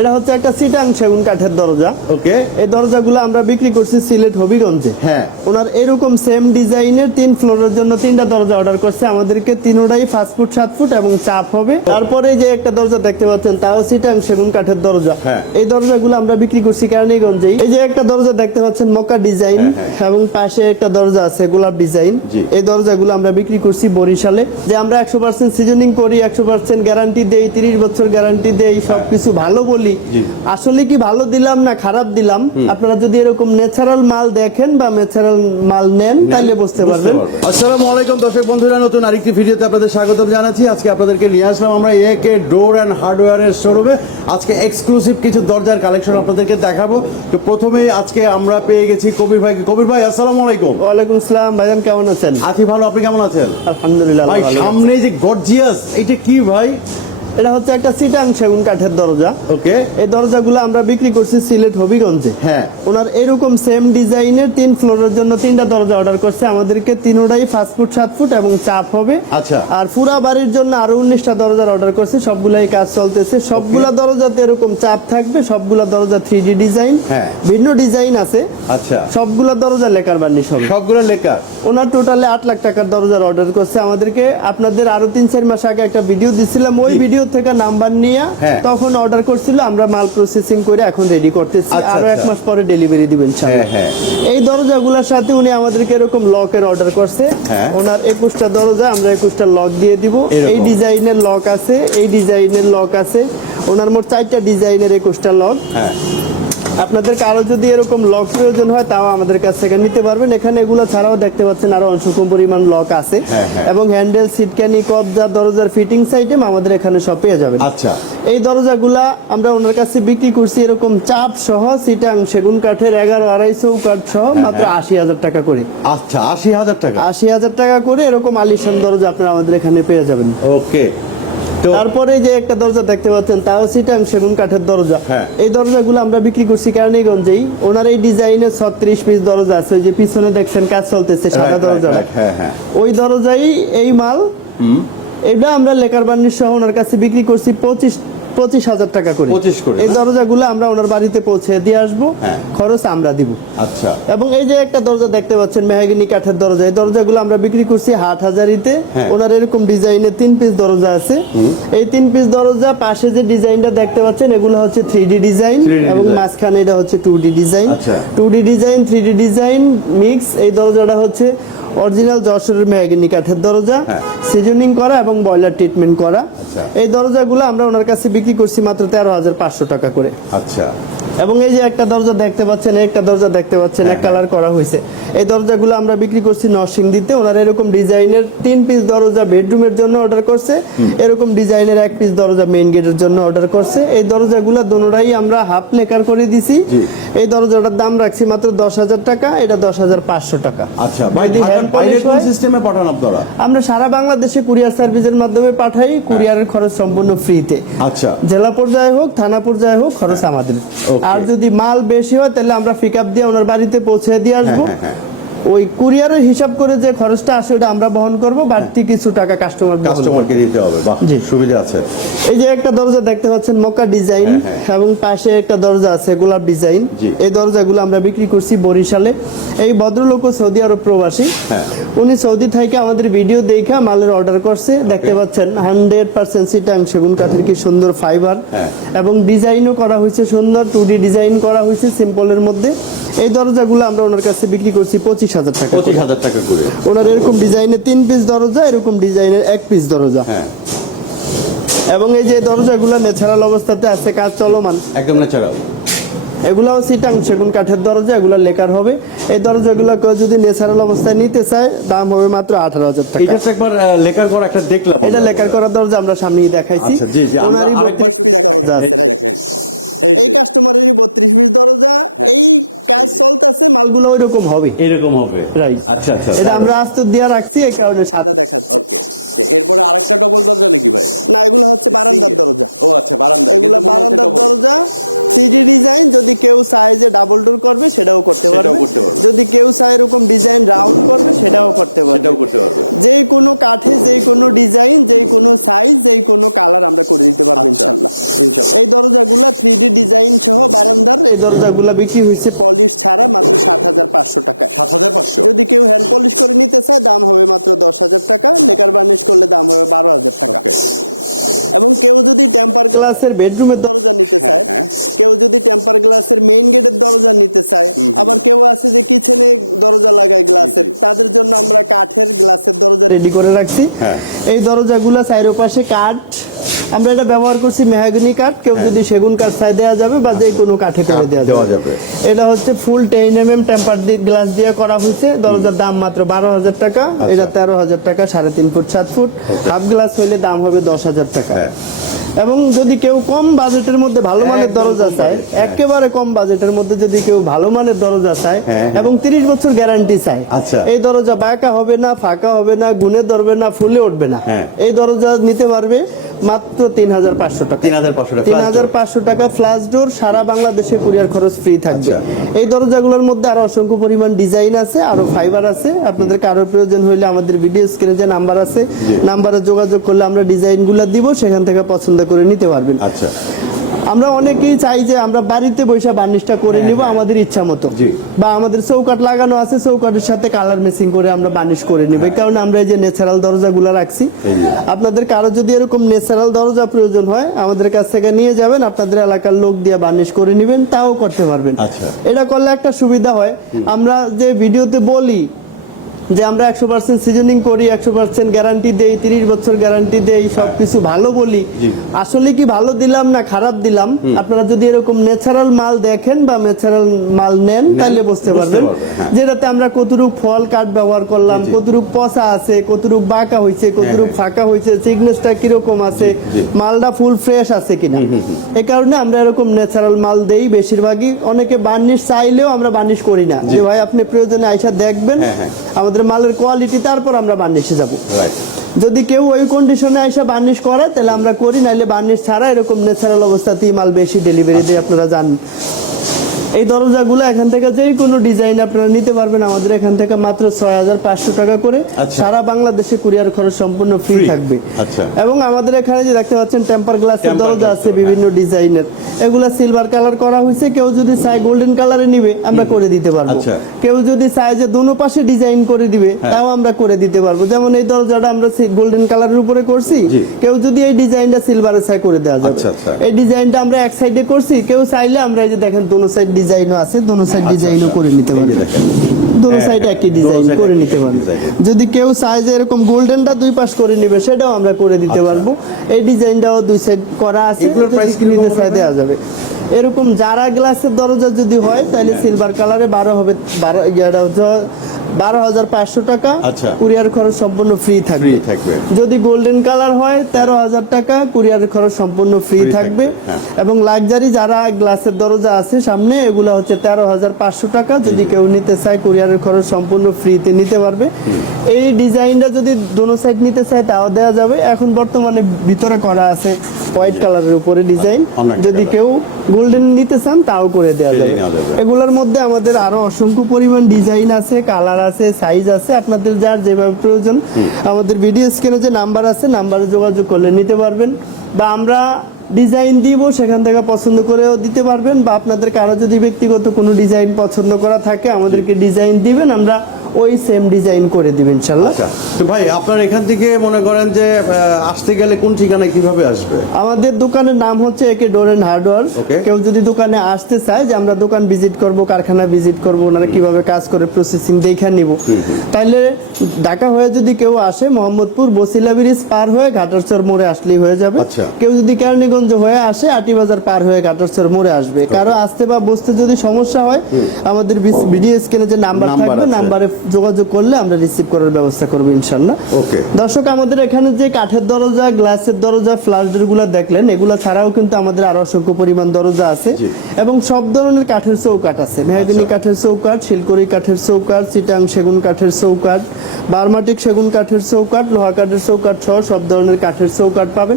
এটা হচ্ছে একটা চিটাং সেগুন কাঠের দরজা। ওকে, এই দরজাগুলো আমরা বিক্রি করছি সিলেট হবিগঞ্জে। হ্যাঁ, ওনার এরকম সেম ডিজাইনের 3 ফ্লোরের জন্য 3টা দরজা অর্ডার করছে আমাদেরকে। তিনোটাই 5 ফুট 7 ফুট এবং চাপ হবে। তারপরে যে একটা দরজা দেখতে পাচ্ছেন তাও চিটাং সেগুন কাঠের দরজা। হ্যাঁ। এই দরজাগুলো আমরা বিক্রি করছি কেরানীগঞ্জে। এই যে একটা দরজা দেখতে পাচ্ছেন মক্কা ডিজাইন, এবং পাশে একটা দরজা আছে গোলাপ ডিজাইন। এই দরজাগুলো আমরা বিক্রি করছি বরিশালে। যে আমরা 100% সিজনিং করি, 100% গ্যারান্টি দেই, 30 বছর গ্যারান্টি দেই, সবকিছু ভালো বলি। আসলে কি ভালো দিলাম না খারাপ দিলাম, আপনারা যদি এরকম ন্যাচারাল মাল দেখেন বা ন্যাচারাল মাল নেন তাহলে বুঝতে পারবেন। আসসালামু আলাইকুম দর্শক বন্ধুরা, নতুন আরেকটি ভিডিওতে আপনাদের স্বাগতম জানাচ্ছি। আজকে আপনাদেরকে নিয়ে আসলাম আমরা একে ডোর অ্যান্ড হার্ডওয়্যারের শোরুমে। আজকে এক্সক্লুসিভ কিছু দরজার কালেকশন আপনাদেরকে দেখাবো। তো প্রথমেই আজকে আমরা পেয়ে গেছি কবির ভাইকে। কবির ভাই আসসালামু আলাইকুম। ওয়ালাইকুম আসসালাম। ভাইজান কেমন আছেন? আছি ভালো, আপনি কেমন আছেন? আলহামদুলিল্লাহ। ভাই সামনে যে গর্জিয়াস, এটা কি ভাই? এটা হচ্ছে একটা চিটাং সেগুন কাঠের দরজা। ওকে, এই দরজাগুলো আমরা বিক্রি করছি সিলেট হবিগঞ্জে। হ্যাঁ, ওনার এরকম সেম ডিজাইনের 3 ফ্লোরের জন্য 3টা দরজা অর্ডার করছে আমাদেরকে। তিনোটাই 5 ফুট 7 ফুট এবং চাপ হবে। আচ্ছা, আর পুরো বাড়ির জন্য আরো 19টা দরজা অর্ডার করছি, সবগুলাই কাজ চলতেছে। সবগুলা দরজাতে এরকম চাপ থাকবে, সবগুলা দরজা 3D ডিজাইন, হ্যাঁ, ভিন্ন ডিজাইন আছে। আচ্ছা, সবগুলা দরজা লেকার বান্ডি থাকবে, সবগুলো লেকার। ওনার টোটালে 8 লাখ টাকার দরজার অর্ডার করছে আমাদেরকে। আপনাদের আরো 3-4 মাস আগে একটা ভিডিও দিছিলাম, ওই ভিডিও থেকে নাম্বার নিয়ে তখন অর্ডার করছিল। আমরা মাল প্রসেসিং করে এখন রেডি করতেছি। আচ্ছা, আর 1 মাস পরে ডেলিভারি দিবেন। হ্যাঁ হ্যাঁ। এই দরজাগুলোর সাথে উনি আমাদেরকে এরকম লকের অর্ডার করছে। হ্যাঁ, ওনার 21টা দরজা আমরা 21টা লক দিয়ে দিব। এই ডিজাইনের লক আছে, এই ডিজাইনের লক আছে। ওনার মোট 4টা ডিজাইনের 21টা লক। হ্যাঁ, আপনাদের কারো যদি এরকম লক প্রয়োজন হয় তাও আমাদের কাছ থেকে নিতে পারবেন। এখানে এগুলো ছাড়াও দেখতে পাচ্ছেন আরো অসংখ্য পরিমাণ লক আছে, এবং হ্যান্ডেল, সিটকানি, কবজা, দরজার ফিটিংস আইটেম আমাদের এখানে সব পেয়ে যাবেন। আচ্ছা, এই দরজাগুলা আমরা ওনার কাছে বিক্রি করছি এরকম চাপ সহ চিটাং সেগুন কাঠের 11 চৌকাঠ সহ মাত্র 80,000 টাকা করে। আচ্ছা, 80,000 টাকা। 80,000 টাকা করে এরকম আলিশান দরজা আপনারা আমাদের এখানে পেয়ে যাবেন। ওকে, তারপরে যে একটা দরজা দেখতে পাচ্ছেন তাও চিটাং সেগুন কাঠের দরজা। হ্যাঁ, এই দরজাগুলো আমরা বিক্রি করছি কেরানীগঞ্জেই। ওনার এই ডিজাইনের 36 পিস দরজা আছে, যে পিছনে দেখছেন কাজ চলতেছে। হ্যাঁ হ্যাঁ, ওই দরজাই এই মাল। এটা আমরা লেকার বান্ডির সহ ওনার কাছে বিক্রি করছি 25,000 টাকা করে। 25 করে। এই দরজাগুলো আমরা ওনার বাড়িতে পৌঁছে দিয়ে আসবো, খরচ আমরা দিব। আচ্ছা, এবং এই যে একটা দরজা দেখতে পাচ্ছেন মেহগিনি কাঠের দরজা, এই দরজাগুলো আমরা বিক্রি করছি হাটহাজারিতে। ওনার এরকম ডিজাইনের 3 পিস দরজা আছে। এই 3 পিস দরজা পাশে যে ডিজাইনটা দেখতে পাচ্ছেন এগুলো হচ্ছে 3D ডিজাইন, এবং মাঝখানে এটা হচ্ছে 2D ডিজাইন। আচ্ছা, 2D design 3D design mix. এই দরজাটা হচ্ছে অরিজিনাল যশোরের মেহগিনি কাঠের দরজা, সিজনিং করা এবং বয়লার ট্রিটমেন্ট করা। আচ্ছা, এই দরজাগুলো আমরা ওনার কাছে বিক্রি করছি মাত্র 13,500 টাকা করে। আচ্ছা, এবং এই যে একটা দরজা দেখতে পাচ্ছেন, একটা দরজা দেখতে পাচ্ছেন কালার করা হয়েছে। এই দরজাগুলো আমরা বিক্রি করছি নরসিংদীতে। ওনার এরকম ডিজাইনের 3 পিস দরজা বেডরুমের জন্য অর্ডার করছে, এরকম ডিজাইনের 1 পিস দরজা মেইন গেটের জন্য অর্ডার করছে। এই দরজাগুলো দুটোটাই আমরা হাফ লেকার করে দিছি। এই দরজাটার দাম রাখছি মাত্র 10,000 টাকা, এটা 10,500 টাকা। আচ্ছা ভাই, ঢাকার বাইরে কোন সিস্টেমে পাঠান আপনারা? আমরা সারা বাংলাদেশে কুরিয়ার সার্ভিসের মাধ্যমে পাঠাই, কুরিয়ারের খরচ সম্পূর্ণ ফ্রিতে। আচ্ছা, জেলা পর্যায়ে হোক, থানা পর্যায়ে হোক, খরচ আমাদের। আর যদি মাল বেশি হয় তাহলে আমরা পিকআপ দিয়ে ওনার বাড়িতে পৌঁছে দিয়ে আসবো। ওই কুরিয়ারের হিসাব করে যে খরচটা আসে ওটা আমরা বহন করবো, বাকি কিছু টাকা কাস্টমারকে দিতে হবে। বাহ, সুবিধা আছে। এই যে একটা দরজা দেখতে পাচ্ছেন মক্কা ডিজাইন, এবং পাশে একটা দরজা আছে গোলাপ ডিজাইন। এই দরজাগুলো আমরা বিক্রি করছি বরিশালে। এই ভদ্রলোক সৌদি আরব প্রবাসী, উনি সৌদি থেকে আমাদের ভিডিও দেখা মালের অর্ডার করছে। দেখতে পাচ্ছেন 100% চিটাং সেগুন কাঠের কি সুন্দর ফাইবার, এবং ডিজাইনও করা হয়েছে সুন্দর, 2D ডিজাইন করা হয়েছে সিম্পলের মধ্যে। এই দরজাগুলো আমরা ওনার কাছে বিক্রি করছি 25,000 টাকা। 25,000 টাকা করে। ওনার এরকম ডিজাইনের 3 পিস দরজা, এরকম ডিজাইনের 1 পিস দরজা। এবং এই যে দরজাগুলো ন্যাচারাল অবস্থাতে আছে, কাজ চলমান, একদম ন্যাচারাল। এগুলো চিটাং সেগুন কাঠের দরজা, এগুলো লেকার হবে। এই দরজাগুলো কেউ যদি ন্যাচারাল অবস্থায় নিতে চায় দাম হবে মাত্র 18,000 টাকা। এটা তো একবার লেকার করা একটা দেখলাম আমরা। লেকার করা দরজা আমরা সামনে দেখাইছি। আচ্ছা, জি জি, আমরা আরেকবার একটু দেখাই। এই দেখেন, এই কাস্টমারেরই 32 পিস দরজা। এই কাজ চলতেছে, মালগুলো এরকম হবে, এরকম হবে। আচ্ছা আচ্ছা, আমরা আস্তে দিয়ে রাখছি, এই কারণে সাদা দেখাচ্ছে। ওকে, এরপরে আরেকটা ডবল দরজা নাকি ভাই? না, এগুলো হচ্ছে বারান্দার দরজা। ও আচ্ছা, বারান্দা। এগুলো বারান্দার দরজা। 3D ডিজাইন যদি কেউ চায় যে ডাবল ডোর করবে সেটাও করতে পারবে, যদি কেউ চায় এরকম ডিজাইন রাউন্ড করবে সেটাও করতে পারবে, যেই কোনো কাঠে যেই কোনো ডিজাইন যেই কোনো সাইজ যেই কোনো কালার আমরা করে দিতে পারবো ইনশাআল্লাহ। এই দরজাগুলো 3D ডিজাইন সহ বারান্দার এই দরজাগুলো বিক্রি হচ্ছে পলিশ ছাড়া মাত্র 7,500 টাকা। 7,500। যদি কেউ হ্যান্ড পলিশ করে নিতে চায় দাম হবে মাত্র 10,000 টাকা, লেকার বার্নিশ করলে দাম হবে 12,000 টাকা। এবং কেউ যদি টেম্পার গ্লাসের বেডরুমের দরজা নিতে চায়, কেউ যদি টেম্পার গ্লাসের মেইন গেটের দরজা নিতে চায়, আবার কেউ আছে যে কিচেনে দরজা লাগায় গ্লাসের, তাদের জন্য আমরা কাঠের গ্লাসের দরজা রেডি করে রাখছি। এই দরজাগুলো চারপাশে কাঠ, আমরা এটা ব্যবহার করছি মেহগনি কাঠ, কেউ যদি সেগুন কাঠ চাই দেওয়া যাবে বা যে কোনো কাঠে দেওয়া যাবে। এটা হচ্ছে ফুল 10 mm টেম্পার গ্লাস দিয়ে করা হয়েছে, দরজার দাম মাত্র 12,000 টাকা, 13,000 টাকা, 3.5 ফুট 7 ফুট। হাফ গ্লাস হলে দাম হবে 10,000 টাকা। এবং যদি কেউ কম বাজেটের মধ্যে ভালো মানের দরজা চায়, একেবারে কম বাজেটের মধ্যে যদি কেউ ভালো মানের দরজা চায় এবং 30 বছর গ্যারান্টি চায়, এই দরজা বাঁকা হবে না, ফাঁকা হবে না, গুনে ধরবে না, ফুলে উঠবে না, এই দরজা নিতে পারবে মাত্র 3,500 টাকা। 3,500 টাকা ফ্ল্যাশ ডোর, সারা বাংলাদেশে কুরিয়ার খরচ ফ্রি থাকবে। এই দরজাগুলোর মধ্যে আরো অসংখ্য পরিমাণ ডিজাইন আছে, আরো ফাইবার আছে। আপনাদের কারো প্রয়োজন হলে আমাদের ভিডিও স্ক্রিনে যে নাম্বার আছে, নাম্বারে যোগাযোগ করলে আমরা ডিজাইনগুলো দিব, সেখান থেকে পছন্দ করে নিতে পারবেন। আচ্ছা, আমরা অনেকেই চাই যে আমরা বাড়িতে বসে বার্নিশটা করে নিব আমাদের ইচ্ছা মতো, বা আমাদের চৌকাঠ লাগানো আছে চৌকাঠের সাথে কালার মেসিং করে আমরা বার্নিশ করে নিব। কারণ আমরা এই যে ন্যাচারাল দরজাগুলো রাখছি, আপনাদের কারো যদি এরকম ন্যাচারাল দরজা প্রয়োজন হয় আমাদের কাছ থেকে নিয়ে যাবেন, আপনাদের এলাকার লোক দিয়ে বার্নিশ করে নেবেন, তাও করতে পারবেন। এটা করলে একটা সুবিধা হয়, আমরা যে ভিডিওতে বলি যে আমরা 100% সিজনিং করি, 100% গ্যারান্টি দেই, 30 বছর গ্যারান্টি দেই, সবকিছু ভালো বলি, আসলে কি ভালো দিলাম না খারাপ দিলাম, আপনারা যদি এরকম ন্যাচারাল মাল দেখেন বা ন্যাচারাল মাল নেন তাহলে বুঝতে পারবেন যেটাতে আমরা কতটুকু ফল কাঠ ব্যবহার করলাম, কতটুকু পচা আছে, কতটুকু বাঁকা হয়েছে, কতটুকু ফাঁকা হয়েছে, থিকনেসটা কিরকম আছে, মালটা ফুল ফ্রেশ আছে কিনা। এই কারণে আমরা এরকম ন্যাচারাল মাল দেই বেশিরভাগই। অনেকে বার্নিশ চাইলেও আমরা বার্নিশ করি না, ভাই আপনি প্রয়োজনে আইসা দেখবেন আমাদের মালের কোয়ালিটি, তারপর আমরা বার্নিশে যাব। যদি কেউ ওই কন্ডিশনে এসে বার্নিশ করে তাহলে আমরা করি, নাহলে বার্নিশ ছাড়া এরকম ন্যাচারাল অবস্থাতেই মাল বেশি ডেলিভারি দিয়ে আপনারা জানেন। এই দরজাগুলো এখান থেকে যে কোনো ডিজাইন আপনারা নিতে পারবেন আমাদের এখান থেকে মাত্র 6,500 টাকা করে। সারা বাংলাদেশে কুরিয়ার খরচ সম্পূর্ণ ফ্রি থাকবে। এবং আমাদের এখানে যে দেখতে পাচ্ছেন টেম্পার গ্লাস আছে বিভিন্ন ডিজাইনের, এগুলো সিলভার কালার করা হয়েছে, কেউ যদি চায় গোল্ডেন কালারে নিবে আমরা করে দিতে পারবো, কেউ যদি চায় যে দোনো পাশে ডিজাইন করে দিবে তাও আমরা করে দিতে পারবো। যেমন এই দরজাটা আমরা গোল্ডেন কালারের উপরে করছি, কেউ যদি এই ডিজাইনটা সিলভারে চায় করে দেওয়া যাবে। এই ডিজাইনটা আমরা এক সাইডে করছি, কেউ চাইলে আমরা এই যে দেখেন দোনো সাইড ডিজাইন আছে, দোনো সাইড ডিজাইন করে নিতে পারবো। এই যে দেখেন দোনো সাইড একই ডিজাইনের। যদি কেউ চায় যে এরকম গোল্ডেনটা দুই পাশ করে নেবে সেটাও আমরা করে দিতে পারবো। এই ডিজাইনটাও দুই সাইড করা আছে। এগুলোর প্রাইস কি রকম হবে? এরকম জারা গ্লাসের দরজা যদি হয় তাহলে সিলভার কালারে 12 হবে, 12,500 টাকা। কুরিয়ার খরচ সম্পূর্ণ ফ্রি থাকবে। যদি গোল্ডেন কালার হয় 13,000 টাকা, কুরিয়ার খরচ সম্পূর্ণ ফ্রি থাকবে। এবং লাক্সারি যারা গ্লাসের দরজা আছে সামনে, এগুলো হচ্ছে 13,500 টাকা। যদি কেউ নিতে চায় কুরিয়ারের খরচ সম্পূর্ণ ফ্রিতে নিতে পারবে। এই ডিজাইনটা যদি দোনো সাইড নিতে চায় তাও দেওয়া যাবে। এখন বর্তমানে ভিতরে করা আছে হোয়াইট কালারের উপরে ডিজাইন, যদি কেউ গোল্ডেন নিতে চান তাও করে দেওয়া যাবে। এগুলোর মধ্যে আমাদের আরো অসংখ্য পরিমাণ ডিজাইন আছে, কালার আছে, সাইজ আছে, আপনাদের যার যেভাবে প্রয়োজন আমাদের ভিডিও স্ক্রিনে যে নাম্বার আছে নাম্বারে যোগাযোগ করলে নিতে পারবেন, বা আমরা ডিজাইন দিব সেখান থেকে পছন্দ করেও দিতে পারবেন, বা আপনাদের কারো যদি ব্যক্তিগত কোনো ডিজাইন পছন্দ করা থাকে আমাদেরকে ডিজাইন দিবেন, আমরা ওই সেম ডিজাইন করে দিবেন ইনশাআল্লাহ। আচ্ছা, তো ভাই আপনার এখান থেকে মনে করেন যে আসতে গেলে কোন ঠিকানায় কিভাবে আসবে? আমাদের দোকানের নাম হচ্ছে একে ডোর এন্ড হার্ডওয়্যার। কেউ যদি দোকানে আসতে চায় যে আমরা দোকান ভিজিট করব, কারখানা ভিজিট করব, ওনারা কিভাবে কাজ করে প্রসেসিং দেখে নিব, তাহলে ঢাকা হয়ে যদি কেউ আসে মোহাম্মদপুর বসিলা ব্রিজ পার হয়ে ঘাটরচর মোড়ে আসলেই হয়ে যাবে। কেউ যদি কেরানীগঞ্জ হয়ে আসে আটিবাজার পার হয়ে ঘাটরচর মোড়ে আসবে। কারো আসতে বা বসতে যদি সমস্যা হয় আমাদের ভিডিও স্ক্রিনে যে নাম্বার আছে নাম্বারে যোগাযোগ করলে আমরা রিসিভ করার ব্যবস্থা করবো ইনশাআল্লাহ। দর্শক, আমাদের এখানে যে কাঠের দরজা, গ্লাসের দরজা, ফ্ল্যাশ ডোরগুলো দেখলেন, এগুলো ছাড়াও কিন্তু আমাদের আরো অসংখ্য পরিমাণ দরজা আছে এবং সব ধরনের কাঠের চৌকাঠ আছে। মেহগনি কাঠের চৌকাঠ, শিলকড়ি কাঠের চৌকাঠ, চিটাং সেগুন কাঠের চৌকাঠ, বার্মাটিক সেগুন কাঠের চৌকাঠ, লোহা কাঠের চৌকাঠ সহ সব ধরনের কাঠের চৌকাঠ পাবেন।